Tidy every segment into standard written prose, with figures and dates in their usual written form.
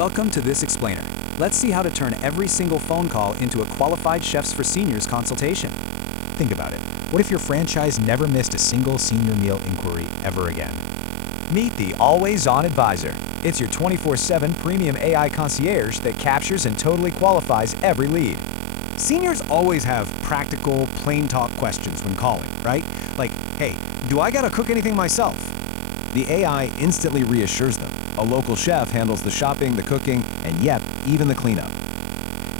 Welcome to This Explainer. Let's see how to turn every single phone call into a qualified Chefs for Seniors consultation. Think about it. What if your franchise never missed a single senior meal inquiry ever again? Meet the Always-On Advisor. It's your 24/7 premium AI concierge that captures and totally qualifies every lead. Seniors always have practical, plain talk questions when calling, right? Like, hey, do I gotta cook anything myself? The AI instantly reassures them. A local chef handles the shopping, the cooking, and yep, even the cleanup.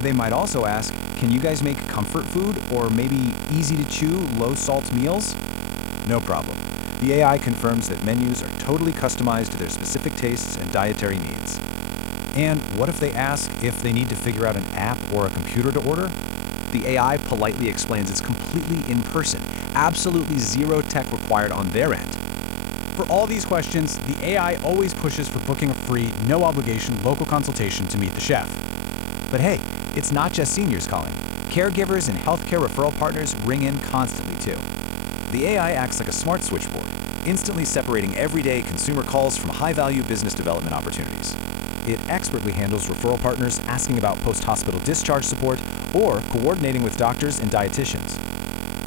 They might also ask, can you guys make comfort food or maybe easy-to-chew, low-salt meals? No problem. The AI confirms that menus are totally customized to their specific tastes and dietary needs. And what if they ask if they need to figure out an app or a computer to order? The AI politely explains it's completely in person, absolutely zero tech required on their end. For all these questions, the AI always pushes for booking a free, no-obligation local consultation to meet the chef. But hey, it's not just seniors calling. Caregivers and healthcare referral partners ring in constantly too. The AI acts like a smart switchboard, instantly separating everyday consumer calls from high-value business development opportunities. It expertly handles referral partners asking about post-hospital discharge support or coordinating with doctors and dietitians.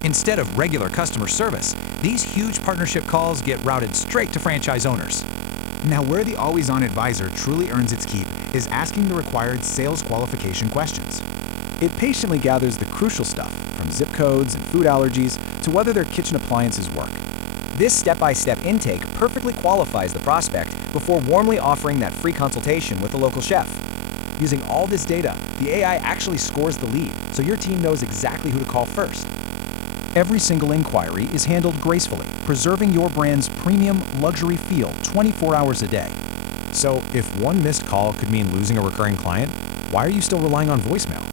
Instead of regular customer service, these huge partnership calls get routed straight to franchise owners. Now, where the Always-On Advisor truly earns its keep is asking the required sales qualification questions. It patiently gathers the crucial stuff, from zip codes and food allergies to whether their kitchen appliances work. This step-by-step intake perfectly qualifies the prospect before warmly offering that free consultation with the local chef. Using all this data, the AI actually scores the lead, so your team knows exactly who to call first. Every single inquiry is handled gracefully, preserving your brand's premium luxury feel 24 hours a day. So if one missed call could mean losing a recurring client, why are you still relying on voicemail?